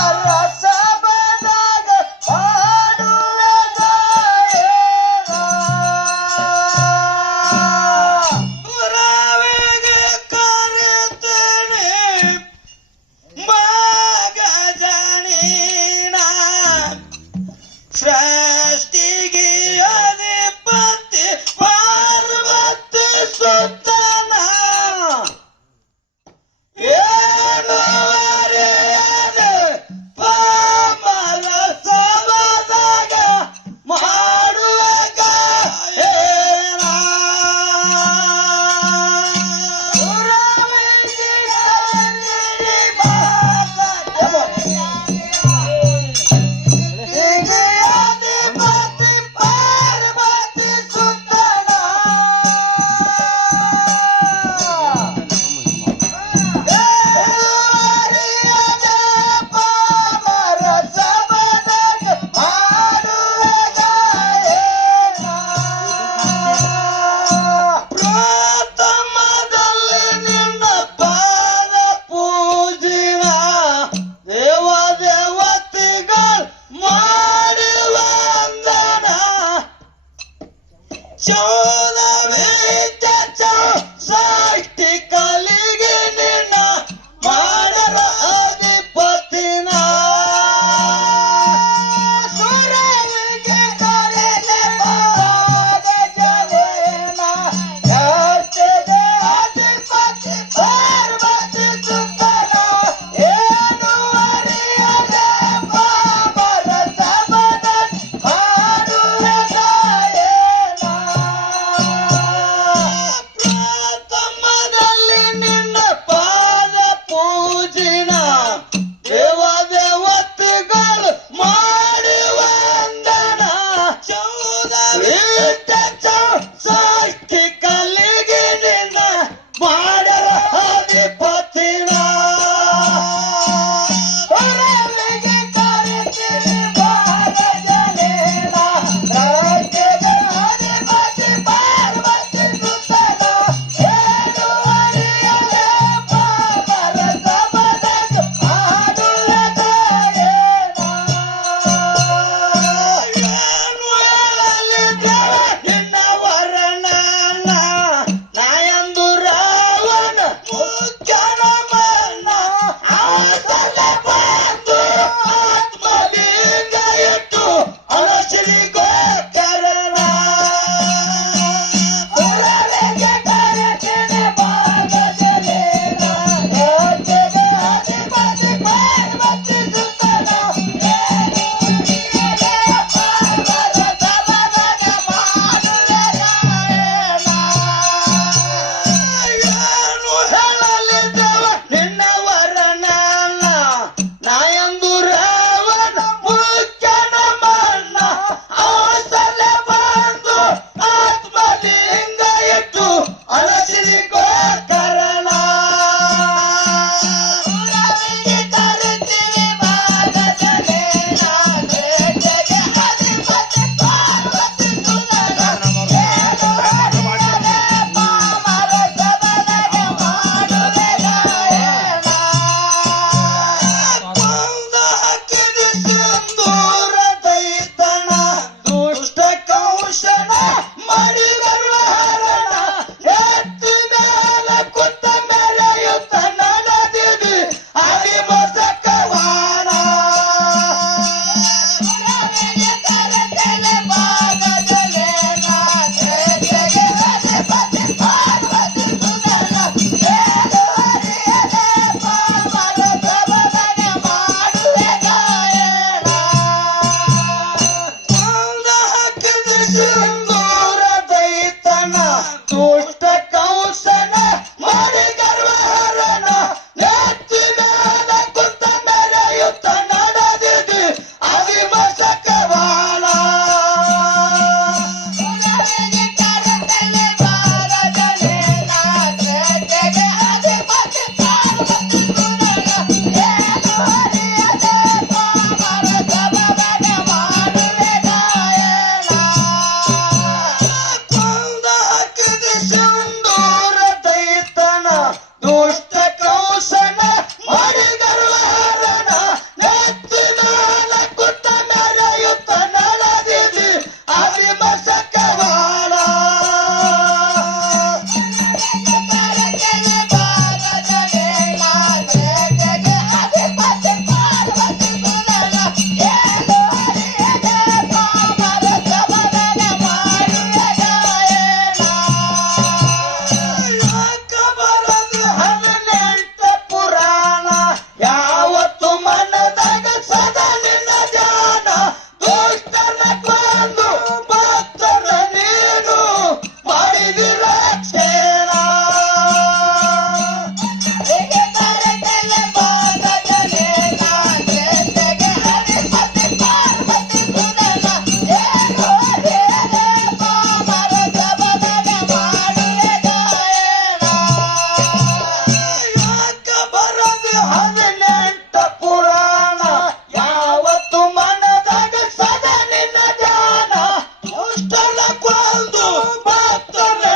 Allah doctor